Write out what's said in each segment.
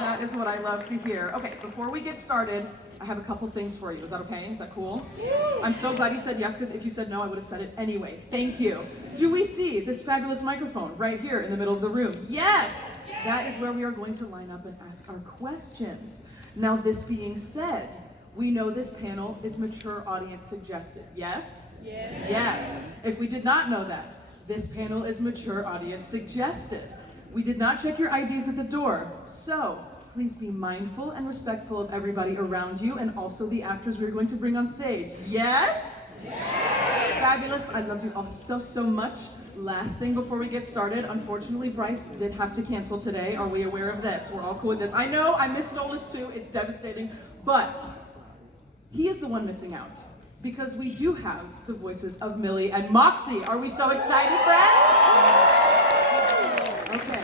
That is what I love to hear. Okay, before we get started, I have a couple things for you. Is that okay? Is that cool? I'm so glad you said yes, because if you said no, I would have said it anyway. Thank you. Do we see this fabulous microphone right here in the middle of the room? Yes! That is where we are going to line up and ask our questions. Now, this being said, we know this panel is mature audience suggested. Yes? Yes. Yes. If we did not know that, this panel is mature audience suggested. We did not check your IDs at the door, so please be mindful and respectful of everybody around you and also the actors we're going to bring on stage. Yes? Yes. Fabulous. I love you all so much. Last thing before we get started, unfortunately, Bryce did have to cancel today. Are we aware of this? We're all cool with this. I know, I miss Stolas too. It's devastating, but he is the one missing out because we do have the voices of Millie and Moxxie. Are we so excited, friends? Okay.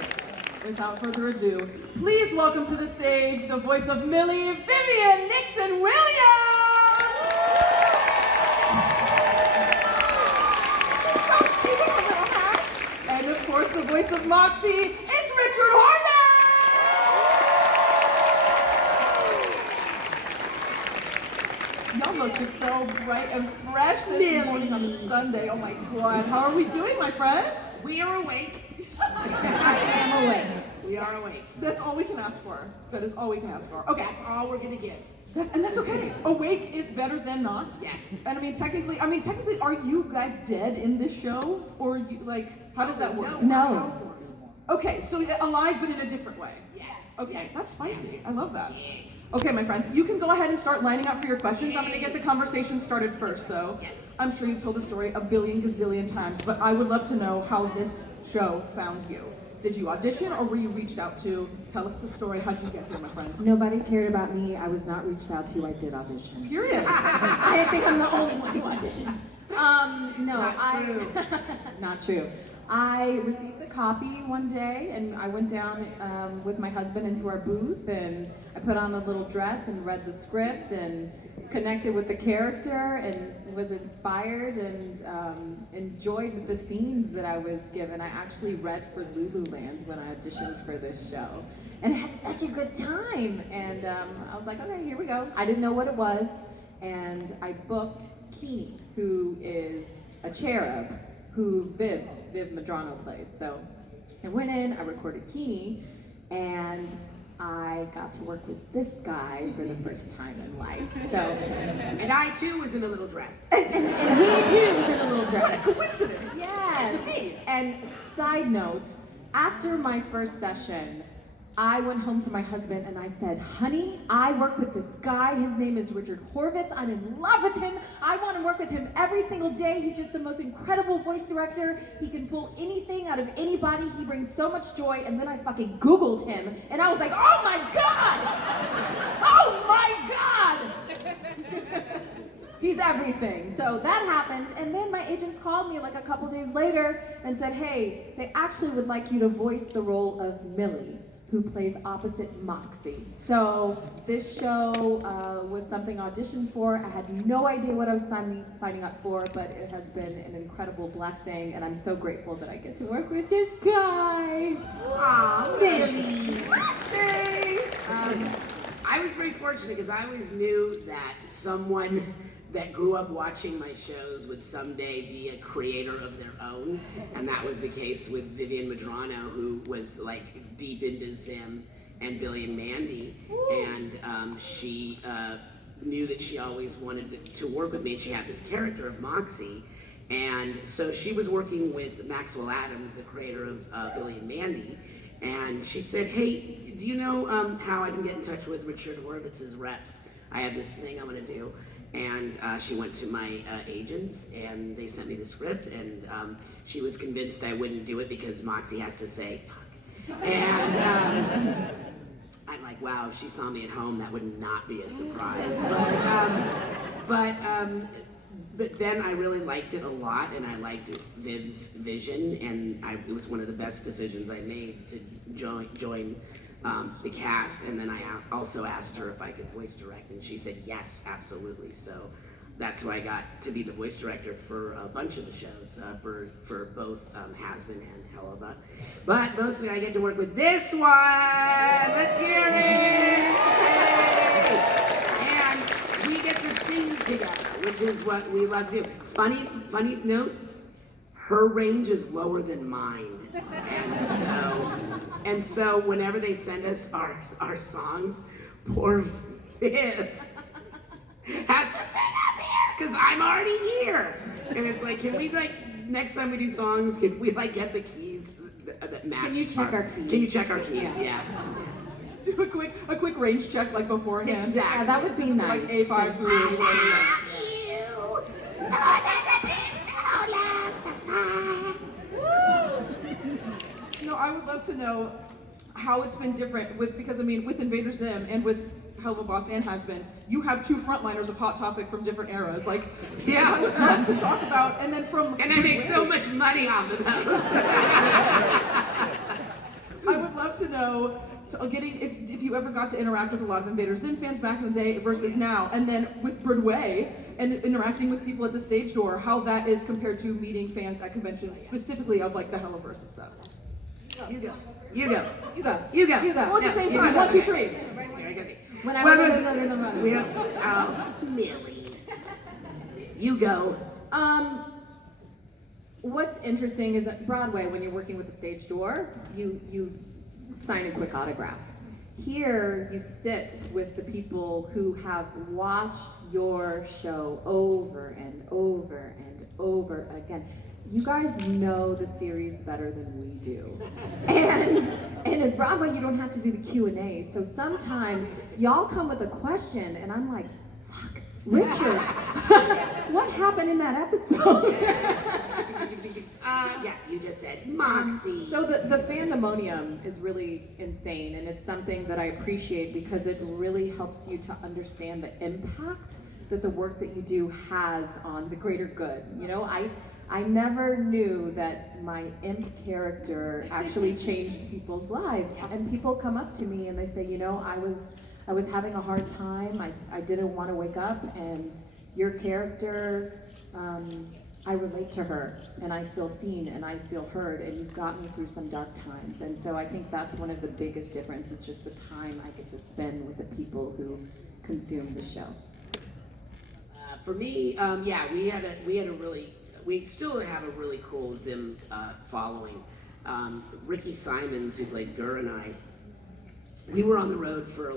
Without further ado, please welcome to the stage the voice of Millie, Vivian, Nixon, Williams! She's so cute, her little hat. And of course, the voice of Moxxie, it's Richard Horvath! Y'all look just so bright and fresh this morning on a Sunday. Oh my God, how are we doing, my friends? We are awake. I am awake. We are awake. That's all we can ask for. That is all we can ask for. Okay. That's all we're gonna give. And that's okay. Awake is better than not. Yes. And I mean, technically, are you guys dead in this show? Or you, like, how does that work? No. Okay, so alive but in a different way. Yes. Okay, Yes. that's spicy. Yes. I love that. Yes. Okay, my friends, you can go ahead and start lining up for your questions. I'm gonna get the conversation started first, though. Yes. I'm sure you've told the story a billion gazillion times, but I would love to know how this show found you. Did you audition or were you reached out to? Tell us the story. How'd you get here, my friends? Nobody cared about me. I was not reached out to. I did audition. Period. I think I'm the only one who auditioned. No, Not true. Not true. I received the copy one day and I went down with my husband into our booth and I put on a little dress and read the script and connected with the character and was inspired and enjoyed the scenes that I was given. I actually read for Lululand when I auditioned for this show and had such a good time. And I was like, okay, here we go. I didn't know what it was. And I booked Keeney, who is a cherub, who Viv Medrano plays. So I went in, I recorded Keeney, and I got to work with this guy for the first time in life. So, And I too was in a little dress. and he too was in a little dress. What a coincidence. Yes. To me. And side note, after my first session, I went home to my husband and I said, honey, I work with this guy. His name is Richard Horvath. I'm in love with him. I want to work with him every single day. He's just the most incredible voice director. He can pull anything out of anybody. He brings so much joy. And then I fucking Googled him and I was like, oh my God! Oh my God! He's everything. So that happened, and then my agents called me like a couple days later and said, hey, they actually would like you to voice the role of Millie, who plays opposite Moxxie. So this show was something I auditioned for. I had no idea what I was signing up for, but it has been an incredible blessing, and I'm so grateful that I get to work with this guy. Aw, Millie. I was very fortunate because I always knew that someone that grew up watching my shows would someday be a creator of their own, and that was the case with Vivian Medrano, who was like deep into Zim and Billy and Mandy, and she knew that she always wanted to work with me, and she had this character of Moxxie, and so she was working with Maxwell Adams, the creator of Billy and Mandy, and she said, hey, do you know how I can get in touch with Richard Horvath's reps? I have this thing I'm gonna do. And she went to my agents and they sent me the script, and she was convinced I wouldn't do it because Moxxie has to say, fuck. And I'm like, wow, if she saw me at home, that would not be a surprise. But then I really liked it a lot, and I liked Viv's vision, and it was one of the best decisions I made to join the cast. And then I also asked her if I could voice direct, and she said yes, absolutely. So that's why I got to be the voice director for a bunch of the shows, for both Hazbin and Helluva. But mostly I get to work with this one! Let's hear it! Yay! And we get to sing together, which is what we love to do. Funny note, her range is lower than mine. And so whenever they send us our songs, poor Viv has to sit up here because I'm already here. And it's like, can we next time we do songs, can we get the keys that match? Can you check our keys? Can you check our keys? Yeah. Do a quick range check beforehand. Exactly. Yeah, that would be nice. Like A5 through. I love you. Oh, that the Blitzo loves the fun. No, I would love to know how it's been different because with Invader Zim and with Helluva Boss and Hazbin, you have two frontliners of Hot Topic from different eras. Yeah. I would love to talk about, and then from... And I make so much money off of those. I would love to know, if you ever got to interact with a lot of Invader Zim fans back in the day versus now, and then with Broadway and interacting with people at the stage door, how that is compared to meeting fans at conventions, specifically of the Helluverse and stuff. You go. You go. You go. You go. All at the same you time. go. 1, 2, 3. When I What was was Millie. You go. What's interesting is at Broadway, when you're working with the stage door, you sign a quick autograph. Here, you sit with the people who have watched your show over and over and over again. You guys know the series better than we do. And at Broadway, you don't have to do the Q&A. So sometimes y'all come with a question and I'm like, fuck, Richard, what happened in that episode? Yeah, you just said Moxxie. So the fandomonium is really insane, and it's something that I appreciate because it really helps you to understand the impact that the work that you do has on the greater good. You know, I never knew that my imp character actually changed people's lives. And people come up to me and they say, you know, I was having a hard time. I didn't want to wake up, and your character, I relate to her, and I feel seen, and I feel heard, and you've got me through some dark times. And so I think that's one of the biggest differences, just the time I get to spend with the people who consume the show. For me, yeah, we still have a really cool Zim following. Ricky Simons, who played Gur, and I, we were on the road for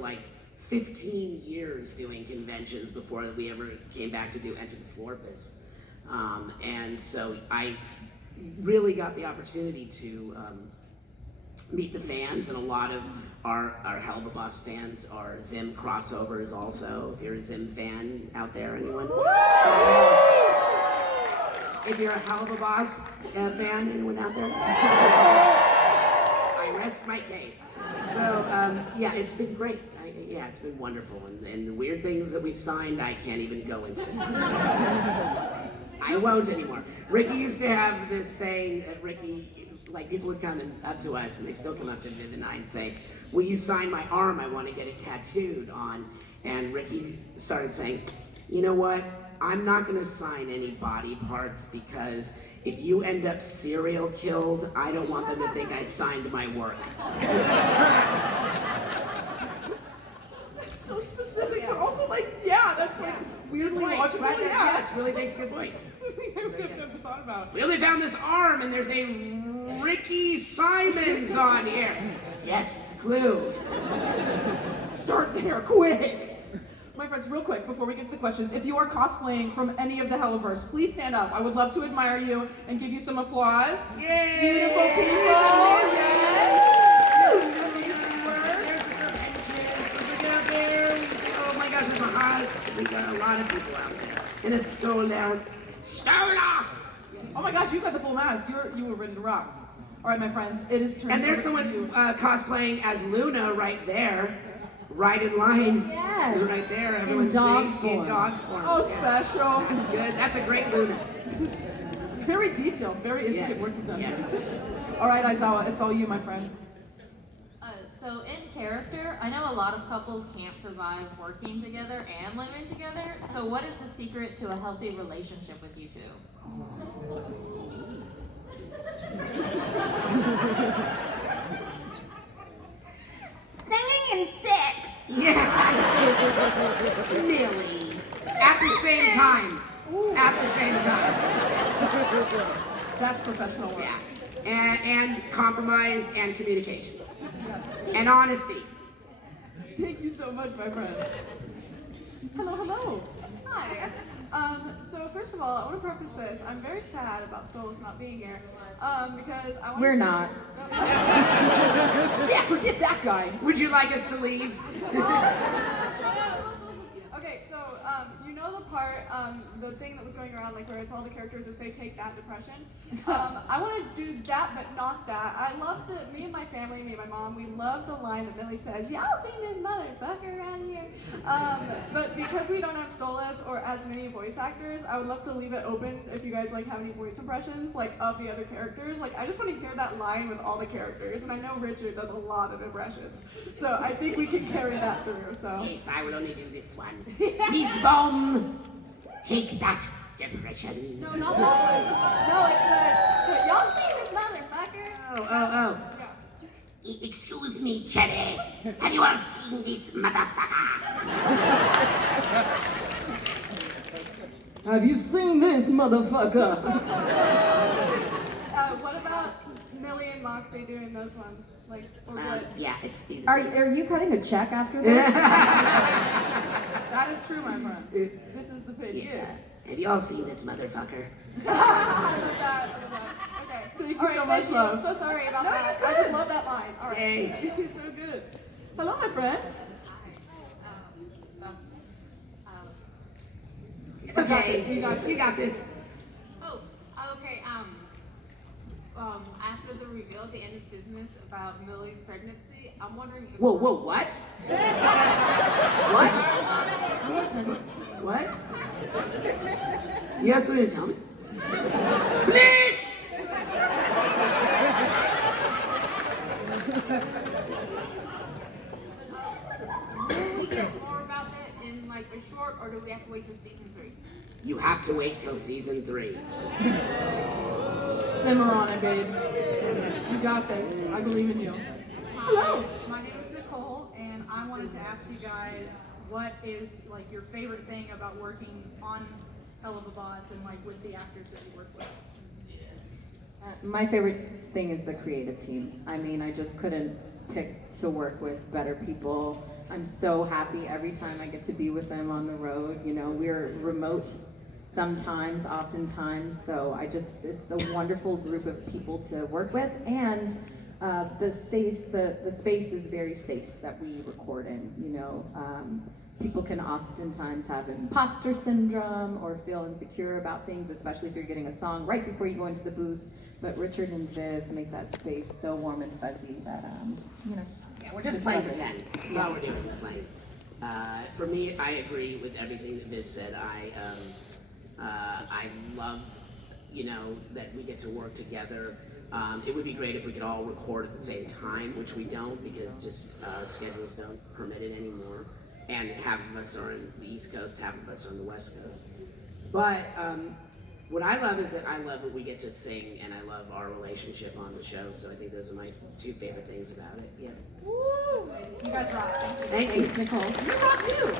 15 years doing conventions before we ever came back to do Enter the Florpus. And so I really got the opportunity to meet the fans, and a lot of our Helluva Boss fans are Zim crossovers also, if you're a Zim fan out there, anyone? So, if you're a Helluva Boss fan, anyone out there? I rest my case. So, yeah, it's been great. Yeah, it's been wonderful. And the weird things that we've signed, I can't even go into. I won't anymore. Ricky used to have this saying that people would come up to us, and they still come up to Viv and I and say, will you sign my arm? I want to get it tattooed on. And Ricky started saying, you know what? I'm not going to sign any body parts because if you end up serial killed, I don't want them to think I signed my work. It's so specific, but also that's weirdly logical. Right? Yeah, It's really makes a good point. something I've never thought about. We only found this arm, and there's a Ricky Simons on here. Yes, it's a clue. Start there, quick! My friends, real quick, before we get to the questions, if you are cosplaying from any of the Helluverse, please stand up. I would love to admire you and give you some applause. Yay! Beautiful people! Yes! There's some entries. Look out there. Oh my gosh, there's a husk. We got a lot of people out there. And it's Stolas. Stolas! Oh my gosh, you got the full mask. You were ready to rock. All right, my friends, it is turn. And there's someone cosplaying as Loona right there. Right in line. Yes. Right there. Everyone's dog saying in form. dog form. Oh, Yeah. special. That's good. That's a great Loona. Very detailed, very intricate Yes, work you've done. yes. All right, Aizawa, it's all you, my friend. So in character, I know a lot of couples can't survive working together and living together. So what is the secret to a healthy relationship with you two? Singing and sex. Yeah. Millie. At the same time. At the same time. That's professional work. Yeah. And compromise and communication. Yes. And honesty. Thank you so much, my friend. Hello, hello. Hi. So first of all, I want to preface this. I'm very sad about Stolas not being here. Because I want We're to... not. Yeah, forget that guy. Would you like us to leave? Okay, so you know the part, the thing that was going around, like where it's all the characters that say "take that depression." I want to do that, but not that. I love me and my family, me and my mom, we love the line that Millie says, "Y'all seen this motherfucker around here?" But because we don't have Stolas or as many voice actors, I would love to leave it open if you guys like have any voice impressions, like of the other characters. Like I just want to hear that line with all the characters, and I know Richard does a lot of impressions, so I think we can carry that through. So. Yes, I will only do this one. Miss Bomb, take that depression. No, not that one. No, it's the y'all seen this motherfucker? Oh. Yeah. Excuse me, Cherry. Have you all seen this motherfucker? Have you seen this motherfucker? What about Millie and Moxxie doing those ones? Like, or Blitz? Yeah, it's the Are you cutting a check after this? That is true, my friend. This is the pit. Yeah. Have you all seen this motherfucker? I love that. Okay. Thank you All right, so much, thank love. I'm so sorry about No, that. you're I just good. love that line. All right. Hey. You're so good. Hello, my friend. It's okay. You got this. You got this. Oh, okay. After the reveal at the end of Seasonus about Millie's pregnancy, I'm wondering if... Whoa, what? What? What? You have something to tell me? Blitz! Will we get more about that in like a short, or do we have to wait till season 3? You have to wait till season 3. Simmer on it, babes. You got this. I believe in you. Hello. My name is Nicole, and I wanted to ask you guys what is like your favorite thing about working on Helluva Boss and like with the actors that you work with. My favorite thing is the creative team. I mean, I just couldn't pick to work with better people. I'm so happy every time I get to be with them on the road. You know, we're remote sometimes, oftentimes, so it's a wonderful group of people to work with, and the space is very safe that we record in, you know. People can oftentimes have imposter syndrome or feel insecure about things, especially if you're getting a song right before you go into the booth, but Richard and Viv make that space so warm and fuzzy that, you know. Yeah, we're just playing pretend. That's all we're doing, just playing. For me, I agree with everything that Viv said. I love, you know, that we get to work together. It would be great if we could all record at the same time, which we don't because just schedules don't permit it anymore. And half of us are in the East Coast, half of us are on the West Coast. But what I love is that I love that we get to sing, and I love our relationship on the show. So I think those are my 2 favorite things about it. Yeah. Woo! You guys rock. Thank you. Thanks, Nicole. You rock too.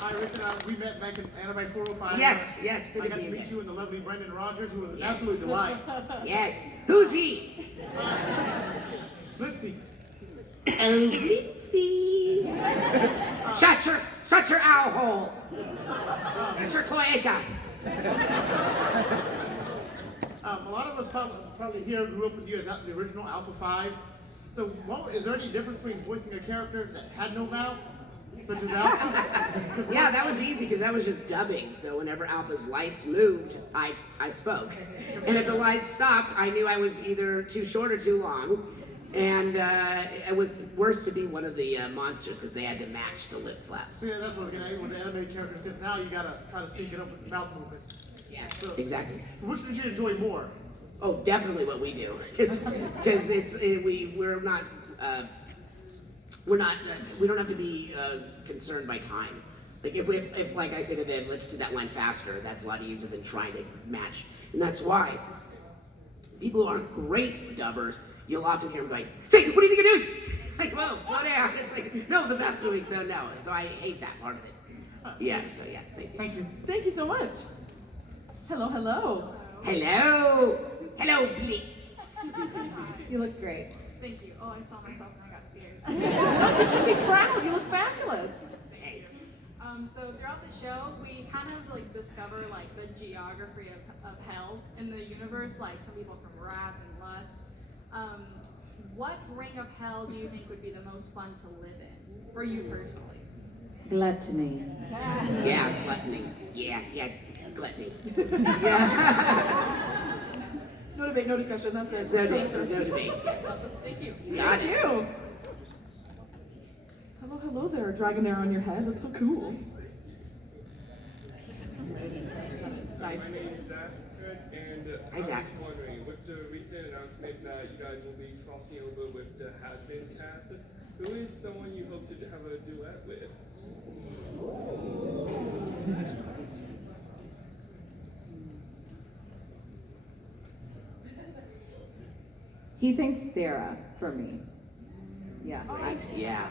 Hi, Richard. We met back in Anime 405. Yes, good I to got see to you meet again. you and the lovely Brendan Rogers, who was an Yeah. absolute delight. Yes. Who's he? Blitzy. Oh, Blitzy. Shut your owl hole. Shut your cloaca. A lot of us probably here grew up with you as the original Alpha 5. So is there any difference between voicing a character that had no mouth, such as Alpha? Yeah, that was easy because that was just dubbing. So whenever Alpha's lights moved, I spoke. And if the lights stopped, I knew I was either too short or too long. And it was worse to be one of the monsters because they had to match the lip flaps. See, that's what I was getting at with the anime characters, because now you gotta try to sync it up with the mouth movements. Yes, So, exactly. which did you enjoy more? Oh, definitely what we do, because we're not we don't have to be concerned by time. Like if like I say to Viv, let's do that line faster, that's a lot easier than trying to match. And that's why people who aren't great dubbers, you'll often hear them going, "Say, what do you think you're doing?" Like, whoa, slow down. It's like, no, the map's moving, so no. So I hate that part of it. Yeah, so yeah, thank you. Thank you. Thank you so much. Hello, hello. Hello. Hello, Blitz. You look great. Thank you. Oh, I saw myself and I got scared. No, you should be proud. You look fabulous. Thanks. So throughout the show, we kind of like discover like the geography of hell in the universe. Like some people from Wrath and Lust. What ring of hell do you think would be the most fun to live in for you personally? Gluttony. Yeah, gluttony. Yeah, gluttony. No debate, no discussion. That's it. There's no debate. Thank you. Got Thank it. you. Hello, hello there. Dragonair on your head. That's so cool. Nice. My name is Zach, and Hi, Zach. I was wondering, with the recent announcement that you guys will be crossing over with the Hazbin cast, who is someone you hope to have a duet with? He thinks Sarah for me. Yeah. Right, yeah.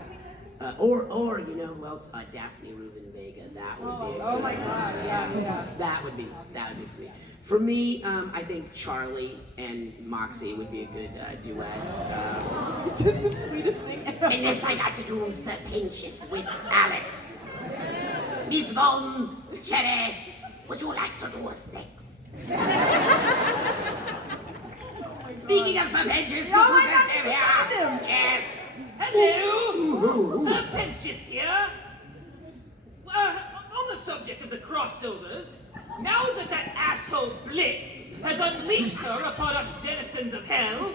Or you know who else? Daphne Rubin Vega. That would be. Oh my God, yeah. That would be for me. For me, I think Charlie and Moxxie would be a good duet. Just the sweetest thing ever. Unless I got to do some pinches with Alex. Miss Von Cherry, would you like to do a sex? Speaking of some pinches, Oh my God, you found him. Yes. Hello! Serpentious here. On the subject of the crossovers, now that asshole Blitz has unleashed her upon us denizens of hell,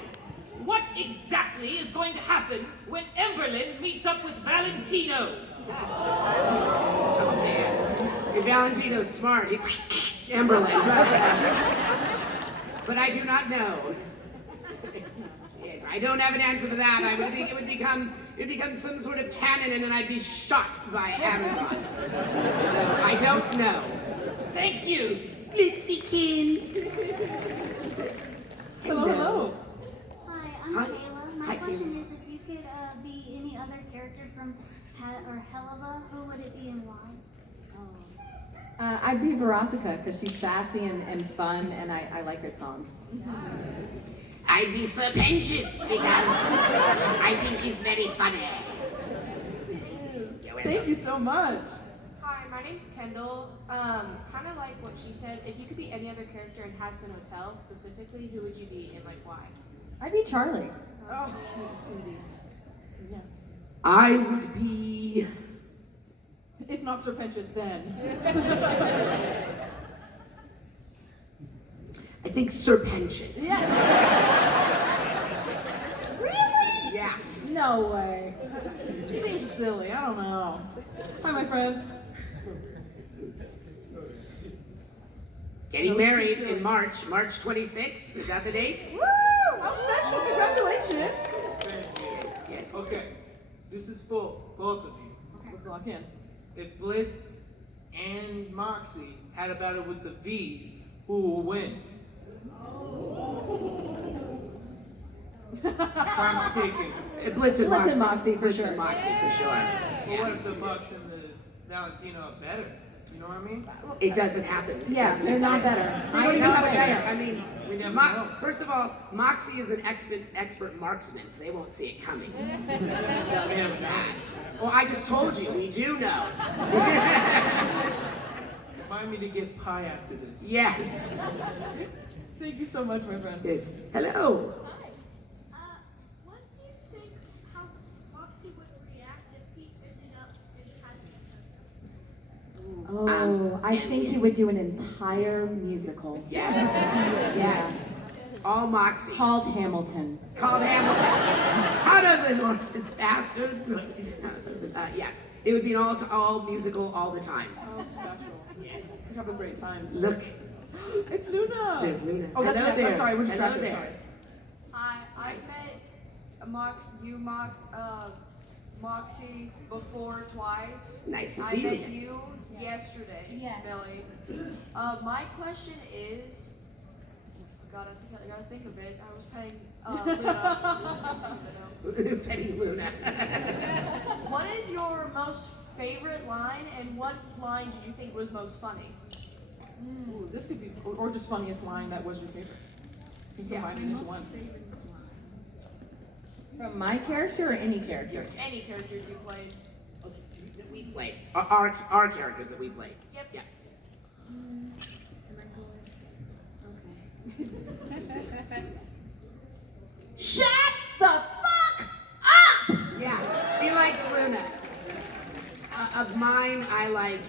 what exactly is going to happen when Emberlyn meets up with Valentino? Oh man. If Valentino's smart, he Emberlyn. But I do not know. Yes, I don't have an answer for that. I would think it would become some sort of canon and then I'd be shot by Amazon. So I don't know. Thank you. Blitzikin. Hello, hello. Hi, I'm Hi. Kayla. My Hi, question Kayla. is, if you could be any other character from Helluva, who would it be and why? I'd be Verosica because she's sassy and fun, and I like her songs. I'd be Serpentious because I think he's very funny. Thank you so much. Hi, my name's Kendall. Kind of like what she said, if you could be any other character in Hazbin Hotel specifically, who would you be and like why? I'd be Charlie. Oh, cute, yeah. I would be. If not Serpentious, then. I think Serpentious. Yeah. Really? Yeah. No way. Seems silly. I don't know. Hi, my friend. Getting That was too married silly. in March 26th. Is that the date? Woo! How special! Congratulations. Yes, yes. Okay, this is for both of you. Let's lock in. If Blitz and Moxxie had a battle with the V's, who will win? I'm speaking. Blitz and Blitz and Moxxie. Moxxie for Blitz sure. and Moxxie for sure. But what if the Bucks and the Valentino are better? You know what I mean? It doesn't happen. It Yeah, doesn't they're make not sense. better. They don't even No, have a but chance. I mean, We never know. First of all, Moxxie is an expert marksman, so they won't see it coming. So there's that. Well, I just told you, we do know. Remind me to get pie after this. Yes. Thank you so much, my friend. Yes. Hello. What do you think how Moxxie would react if he ended up in Oh, I think he would do an entire musical. Yes. Yes. All Moxxie. Called Hamilton. Called Hamilton. How does it work, bastards? Yes. It would be an all musical all the time. Oh, special. Yes. We have a great time. Look. It's Loona. There's Loona. Oh, that's Hello next. I'm there. sorry, we're Hello distracted. there. Sorry. I've met you mocked Moxxie before twice. Nice to I see you met again. you yesterday, Yes. Millie. My question is, I gotta think of it. I was petting Loona. Petty Loona. What is your most favorite line, and what line did you think was most funny? Ooh, this could be, or just funniest line that was your favorite. You can combine it into one. From my character or any character? Any character you played. That we played. Our characters that we played. Yep. Yeah. Shut the fuck up! Yeah, she likes Loona. Of mine, I like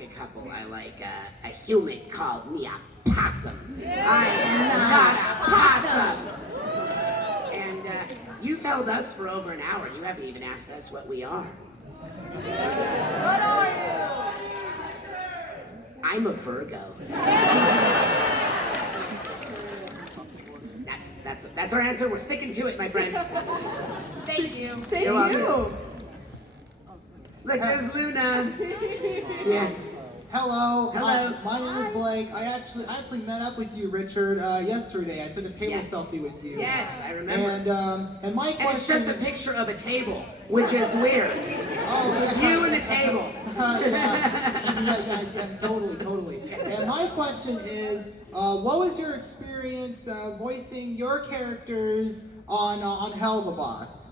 a couple. I like a human called me a possum. I am not a possum. And you've held us for over an hour. You haven't even asked us what we are. What are you? I'm a Virgo. That's our answer. We're sticking to it, my friend. Thank you. Thank You're welcome. you. Look, there's Loona. Yes. Hello. Hello. My name is Blake. I actually met up with you, Richard, yesterday. I took a table Yes. selfie with you. Yes, I remember. And my question. And it's just a picture of a table, which is weird. Oh, It's you and the table. yeah, totally. And my question is, what was your experience voicing your characters on Helluva Boss?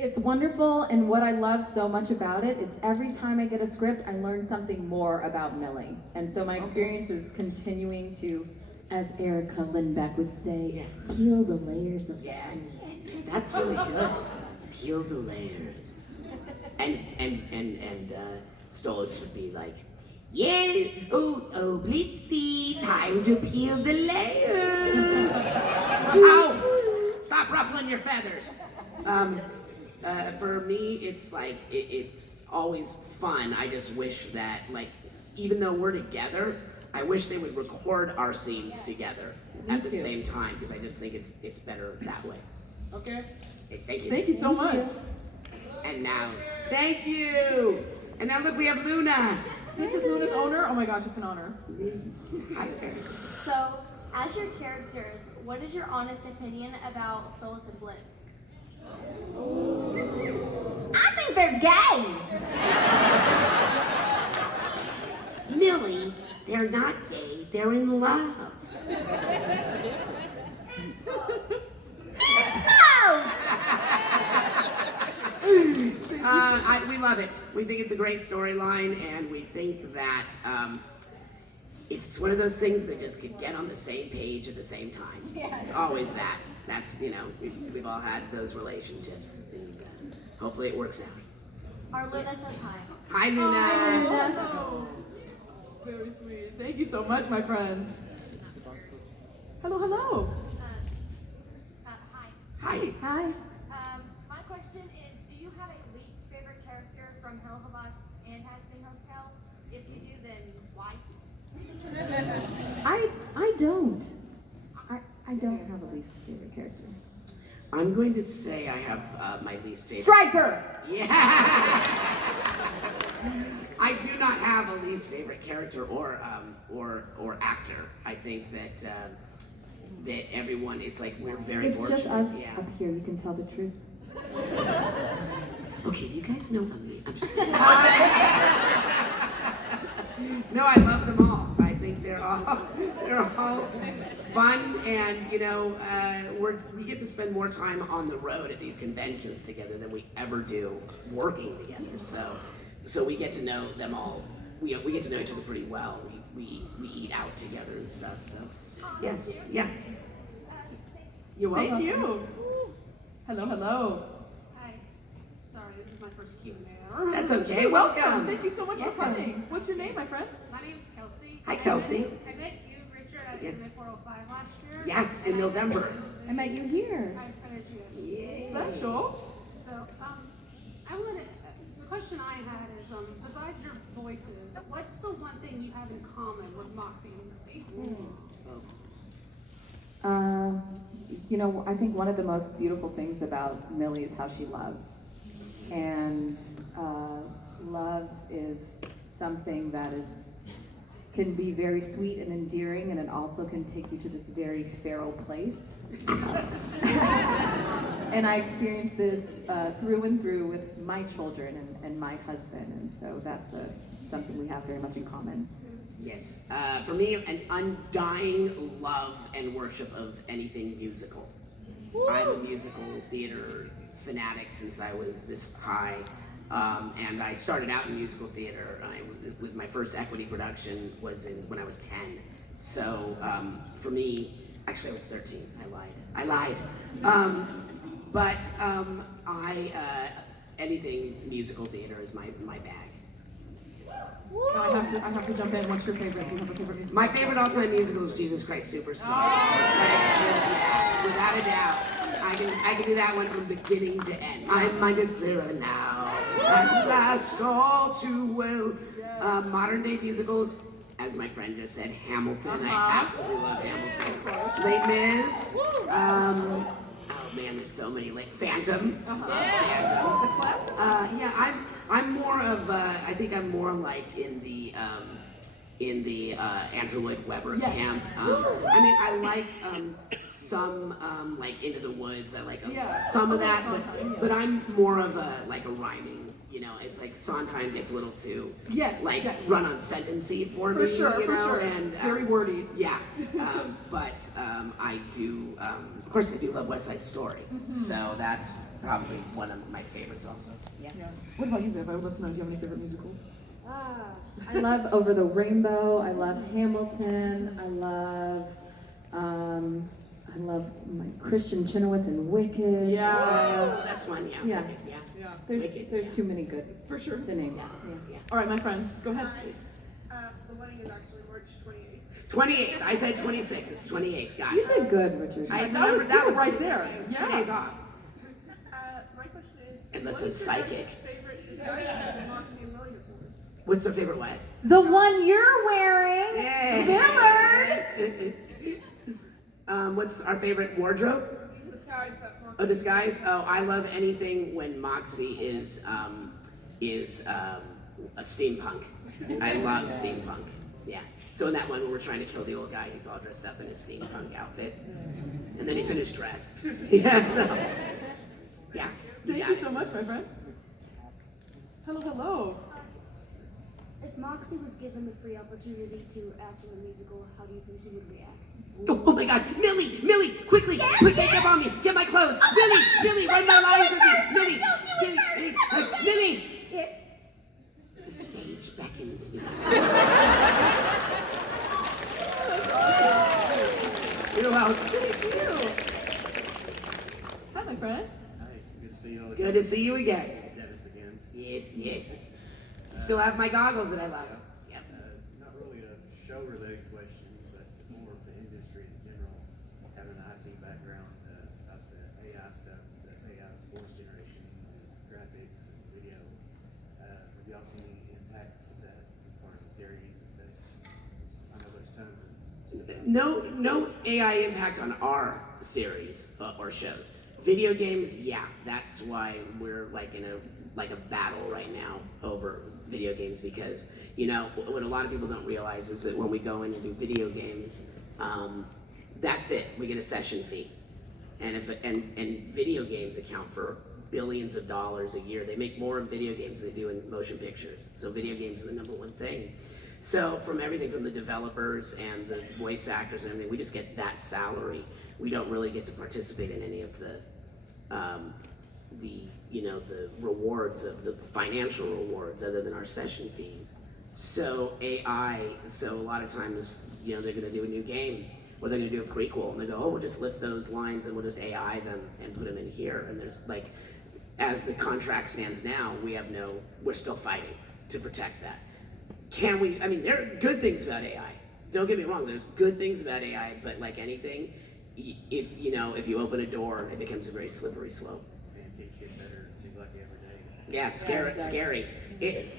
It's wonderful, and what I love so much about it is every time I get a script, I learn something more about Millie. And so my experience is continuing to, as Erica Lindbeck would say, peel the layers of Yes, that's really good. Peel the layers. And Stolas would be like, yeah, oh, Blitzy, time to peel the layers. Ow! Stop ruffling your feathers. For me, it's like, it's always fun. I just wish that, like, even though we're together, I wish they would record our scenes together at the same time, because I just think it's better that way. Okay. Hey, thank you. Thank you so much. And now, thank you. And now look, we have Loona. This is Luna's owner. Oh my gosh, it's an honor. Hi there. So, as your characters, what is your honest opinion about Stolas and Blitz? I think they're gay! Millie, they're not gay, they're in love. We love it. We think it's a great storyline, and we think that it's one of those things that just could get on the same page at the same time. Yes. It's always that. That's, we've all had those relationships, and hopefully it works out. Our Loona says hi. Hi, Loona. Oh, very sweet. Thank you so much, my friends. Hello, hello. Hi. Hi. Hi. My question is, do you have a least favorite character from Helluva Boss and Hazbin Hotel? If you do, then why? I don't. I don't have a least favorite character. I'm going to say I have my least favorite. Striker! Yeah. I do not have a least favorite character or actor. I think that that everyone, it's like we're very It's fortunate. just us Yeah. up here, you can tell the truth. Okay, do you guys know about me? I'm just No, I love them all. I think they're all fun, and we get to spend more time on the road at these conventions together than we ever do working together. So we get to know them all. We get to know each other pretty well. We eat out together and stuff. So yeah. You're welcome. Thank you. Hello, hello. Hi. Sorry, this is my first Q&A. That's okay. Welcome. Thank you so much for coming. What's your name, my friend? My name's Kelsey. Hi, Kelsey. I met you, Richard, at Yes. the 405 last year. Yes, in November. I met you here. I met you. Special. So, the question I had is, besides your voices, what's the one thing you have in common with Moxxie and Millie? You know, I think one of the most beautiful things about Millie is how she loves. And love is something that can be very sweet and endearing, and it also can take you to this very feral place. And I experienced this through and through with my children and my husband, and so that's something we have very much in common. Yes, for me, an undying love and worship of anything musical. I'm a musical theater fanatic since I was this high, and I started out in musical theater. With my first equity production was when I was 10. So for me, actually I was 13. I lied. Anything musical theater is my bag. I have to jump in. What's your favorite? Do you have a favorite musical? My favorite all-time musical is Jesus Christ Superstar. Yeah, without a doubt. I can do that one from beginning to end. My mind is clearer now. At last, all too well. Modern day musicals, as my friend just said, Hamilton. I absolutely love Hamilton. Les Mis. Oh man, there's so many. Like Phantom. Phantom. The classic. Yeah, I'm more of I think I'm more like in the Andrew Lloyd Webber camp. I mean, I like some like Into the Woods. I like some of that, but I'm more of a rhyming. You know, it's like Sondheim gets a little too run on sentency for me. Sure, you know, sure. And very wordy. Yeah, but I do. Of course, I do love West Side Story. So that's probably one of my favorites also. Yeah. What about you, Viv? I would love to know. Do you have any favorite musicals? I love Over the Rainbow. I love Hamilton. I love my Christian Chenoweth and Wicked. Yeah, that's one. Yeah. Yeah. Wicked. There's too many good For sure. to name. Yeah. All right, my friend. Go ahead. The wedding is actually March 28th. 28th. I said 26th. It's 28th. Got You it. did good, Richard. That was right there. It was Yeah. 2 days off. My question is, Unless what it's is your psychic. guys' favorite disguise that Moxxie and Millie just wore? What's your favorite what? The one you're wearing, Willard. What's our favorite wardrobe? Disguise that Moxxie. Oh, disguise. Oh, I love anything when Moxxie is a steampunk. I love steampunk. Yeah. So in that one where we're trying to kill the old guy, he's all dressed up in his steampunk outfit, and then he's in his dress. Yeah. So. Yeah. Thank you so much, my friend. Hello. If Moxxie was given the free opportunity to act in a musical, how do you think she would react? Oh my God, Millie, quickly, quick, get on me, get my clothes. Millie, run my lines with me. Millie. The stage beckons me. You're welcome. Thank you. Hi, my friend. Hi, good to see you all again. Good to see you again. Dennis again. Yes. Still have my goggles that I love. Yep. Not really a show-related question, but more of the industry in general. Having an IT background about the AI stuff, the AI voice generation, graphics, and video. Have y'all seen any impact since that, as far as the series and stuff? I know there's tons of stuff. No AI impact on our series or shows. Video games, yeah, that's why we're like in a battle right now over video games, because what a lot of people don't realize is that when we go in and do video games, that's it. We get a session fee, and video games account for billions of dollars a year. They make more in video games than they do in motion pictures. So video games are the #1 thing. So from everything from the developers and the voice actors and everything, we just get that salary. We don't really get to participate in any of the rewards of the financial rewards other than our session fees. So so a lot of times, they're gonna do a new game or they're gonna do a prequel and they go, oh, we'll just lift those lines and we'll just AI them and put them in here. And there's as the contract stands now, we're still fighting to protect that. There are good things about AI. Don't get me wrong, there's good things about AI, but like anything, if you open a door, it becomes a very slippery slope. And keep getting better, seems like every day. Yeah, scary.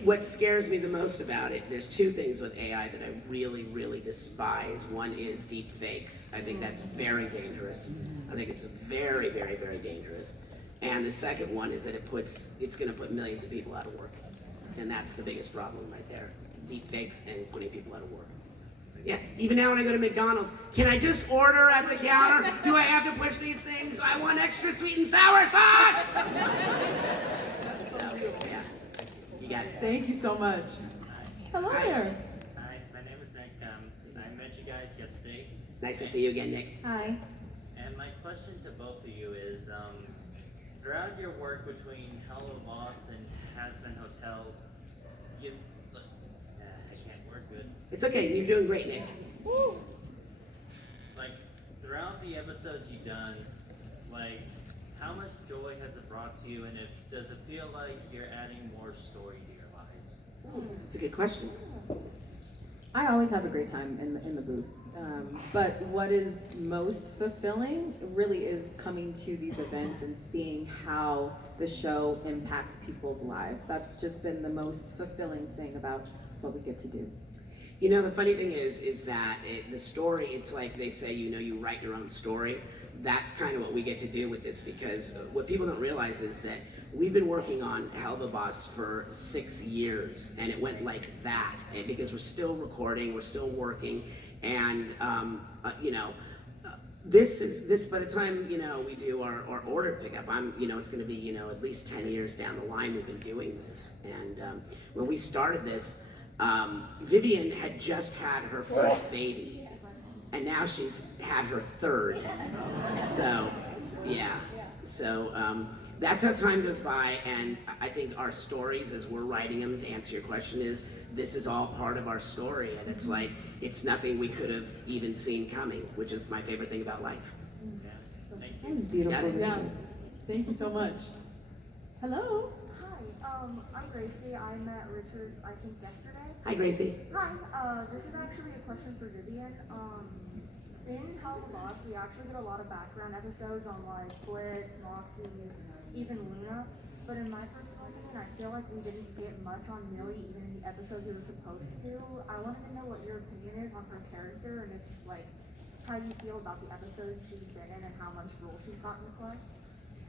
What scares me the most about it, there's two things with AI that I really, really despise. One is deep fakes. I think that's very dangerous. I think it's very, very, very dangerous. And the second one is that it's going to put millions of people out of work. And that's the biggest problem right there. Deep fakes and putting people out of work. Yeah, even now when I go to McDonald's, can I just order at the counter? Do I have to push these things? I want extra sweet and sour sauce! So, yeah, you got it. Thank you so much. Hello there. Hi, my name is Nick. I met you guys yesterday. Nice to see you again, Nick. Hi. And my question to both of you is, throughout your work between Helluva Boss and Hazbin Hotel, I can't work good. It's okay, you're doing great, Nick. Woo! Like, throughout the episodes you've done, like, how much joy has it brought to you, and does it feel like you're adding more story to your lives? It's a good question. I always have a great time in the booth. But what is most fulfilling really is coming to these events and seeing how the show impacts people's lives. That's just been the most fulfilling thing about what we get to do. You know, the funny thing is that the story, it's like they say, you know, you write your own story. That's kind of what we get to do with this, because what people don't realize is that we've been working on Helluva Boss for 6 years, and it went like that, and because we're still recording, we're still working, and you know, this by the time, you know, we do our order pickup, you know, it's going to be, you know, at least 10 years down the line we've been doing this. And when we started this, Vivian had just had her first baby, and now she's had her third. So, yeah. So that's how time goes by, and I think our stories, as we're writing them, to answer your question, is this is all part of our story, and it's like, it's nothing we could have even seen coming, which is my favorite thing about life. Yeah. Thank That you. was beautiful. Yeah. Thank you so much. Hello. Hi, I'm Gracie. I met Richard, I think, yesterday. Hi, Gracie. Hi, this is actually a question for Vivian. In Helluva Boss, we actually get a lot of background episodes on like Blitz, Moxxie, even Loona. But in my personal opinion, I feel like we didn't get much on Millie, even in the episodes we were supposed to. I wanted to know what your opinion is on her character, and if like how you feel about the episodes she's been in and how much role she's gotten to play.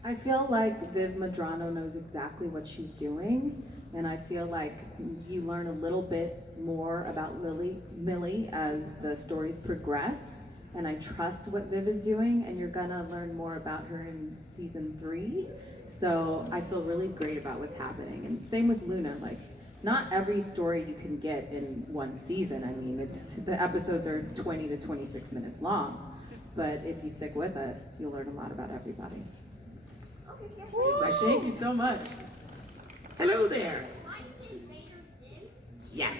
I feel like Viv Madrano knows exactly what she's doing, and I feel like you learn a little bit more about Millie as the stories progress, and I trust what Viv is doing, and you're gonna learn more about her in season 3. So I feel really great about what's happening. And same with Loona, like not every story you can get in one season. I mean, the episodes are 20 to 26 minutes long, but if you stick with us, you'll learn a lot about everybody. Thank you so much. Hello there. Yes.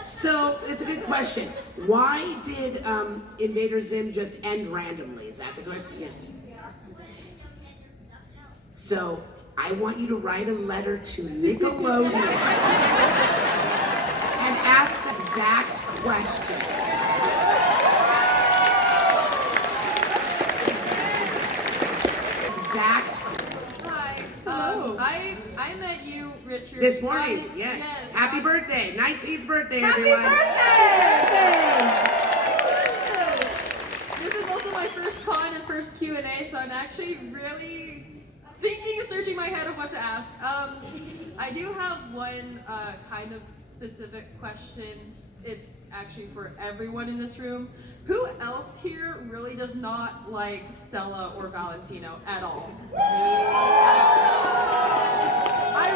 So, it's a good question. Why did Invader Zim just end randomly? Is that the question? Yeah. So, I want you to write a letter to Nickelodeon and ask the exact question. Hi. Hello. I met you, Richard. This morning, yes. Happy birthday, 19th birthday, everyone. This is also my first con and first Q&A, so I'm actually really thinking and searching my head of what to ask. I do have one kind of specific question. It's actually for everyone in this room. Who else here really does not like Stella or Valentino at all? I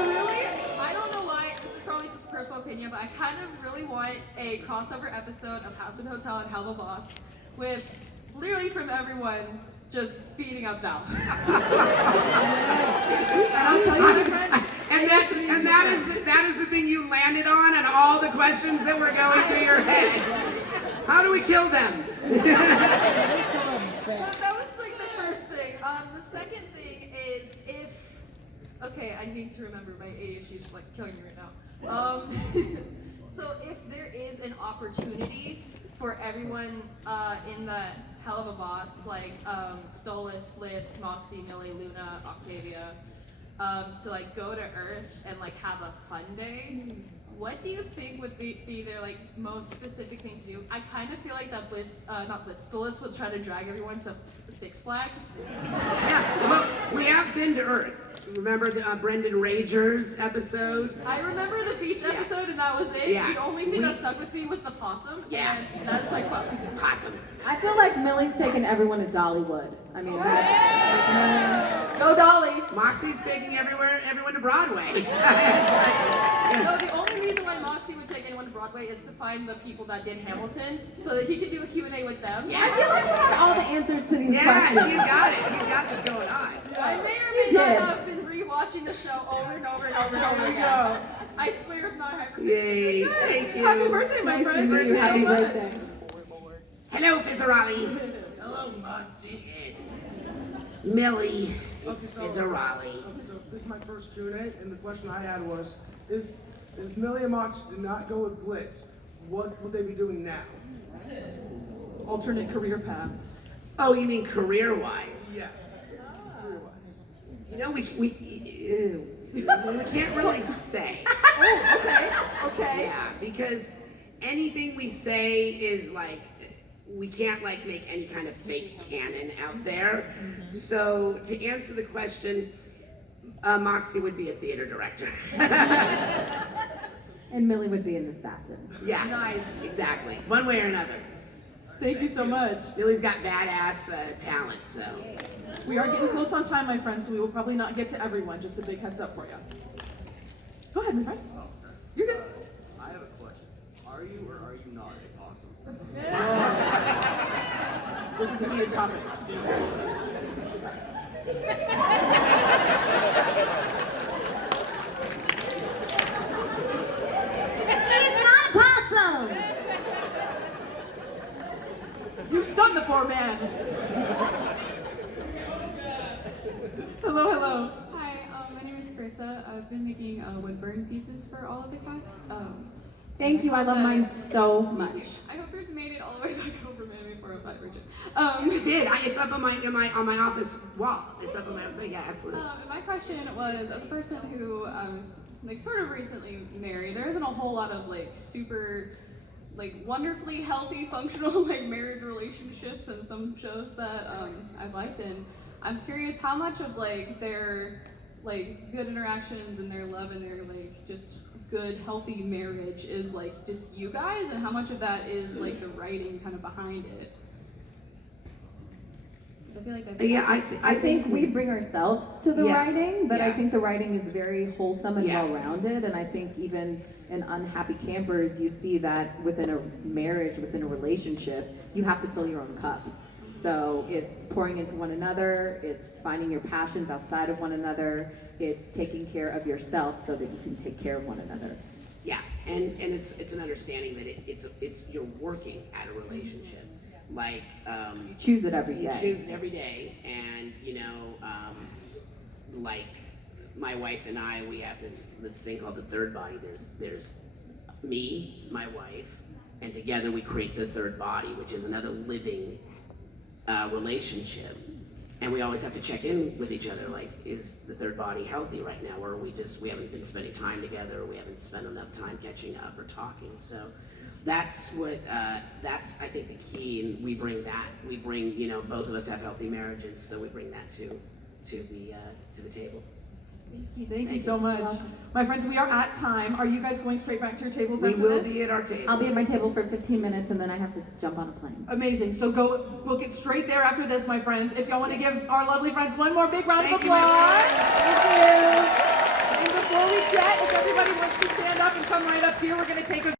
don't know why, this is probably just a personal opinion, but I kind of really want a crossover episode of Hazbin Hotel and Helluva Boss with literally from everyone just beating up Val. And I'll tell you, my friend, And that is the thing you landed on, and all the questions that were going through your head. How do we kill them? That was like the first thing. The second thing is if, okay, I need to remember, my ADHD is just like killing me right now. So if there is an opportunity for everyone in the Helluva Boss, like Stolas, Blitz, Moxxie, Millie, Loona, Octavia, to like go to Earth and like have a fun day, what do you think would be their like most specific thing to do? I kind of feel like that Stolas would try to drag everyone to Six Flags. Yeah, well, we have been to Earth. Remember the Brendan Rager's episode? I remember the beach episode, and that was it. Yeah. The only thing that stuck with me was the possum. Yeah. And that is my quote. Possum. I feel like Millie's taking everyone to Dollywood. I mean, that's Go Dolly. Moxxie's taking everyone to Broadway. No, the only reason why Moxxie would take anyone to Broadway is to find the people that did Hamilton, so that he could do a Q&A with them. Yes. I feel like you have all the answers to these Yes, questions. you got it. You got this going on. I may or may You not did. have been rewatching the show over and over and over and over again. I swear it's not a hyperbole. Yay! Thank you. Happy birthday, my Nice to friend. meet you. Happy birthday. Hello, Fizzarali. Hello, Moxxie. Millie, Okay, it's so- Fizzarali. Okay, so this is my first Q&A, and the question I had was, if Millie and Moxxie did not go with Blitz, what would they be doing now? Alternate career paths. Oh, you mean career-wise? Yeah. Career-wise. You know, we can't really say. Oh, okay. Yeah, because anything we say is like, we can't like make any kind of fake canon out there. So to answer the question, Moxxie would be a theater director. And Millie would be an assassin. Yeah, Nice. exactly. One way or another. Thank you so much. Millie's got badass talent, so. We are getting close on time, my friends, so we will probably not get to everyone. Just a big heads up for you. Go ahead, my friend. You're good. I have a question. Are you or are you not a possum? This is a heated topic. He's not a possum! You stunned the poor man. Hello, hello. Hi, my name is Carissa. I've been making wood burn pieces for all of the class. Thank you, I love mine so much. I hope yours made it all the way back over, man, before I got rejected. It did. It's up on my office wall. It's up on my website. Yeah, absolutely. And my question was, as a person who was like sort of recently married, there isn't a whole lot of like super like wonderfully healthy, functional like marriage relationships in some shows that I've liked, and I'm curious how much of like their like good interactions and their love and their like just good healthy marriage is like just you guys, and how much of that is like the writing kind of behind it. 'Cause I feel like that's I think we bring ourselves to the Yeah. writing, but I Yeah. think the writing is very wholesome and Yeah. well-rounded, and I think even in Unhappy Campers, you see that within a marriage, within a relationship, you have to fill your own cup. So it's pouring into one another, it's finding your passions outside of one another, it's taking care of yourself so that you can take care of one another. Yeah, and it's an understanding that it's you're working at a relationship. Like You choose it every you day. choose it every day, and like my wife and I, we have this thing called the third body. There's me, my wife, and together we create the third body, which is another living relationship. And we always have to check in with each other, like, is the third body healthy right now, or we haven't been spending time together, or we haven't spent enough time catching up or talking. So that's that's I think the key, and we bring both of us have healthy marriages, so we bring that to the table. Thank you so much. My friends, we are at time. Are you guys going straight back to your tables We after will this? be at our tables. I'll be at my table for 15 minutes and then I have to jump on a plane. Amazing. So we'll get straight there after this, my friends. If y'all want to give our lovely friends one more big round of Thank you, applause. Millie. Thank you. And before we jet, if everybody wants to stand up and come right up here, we're going to take a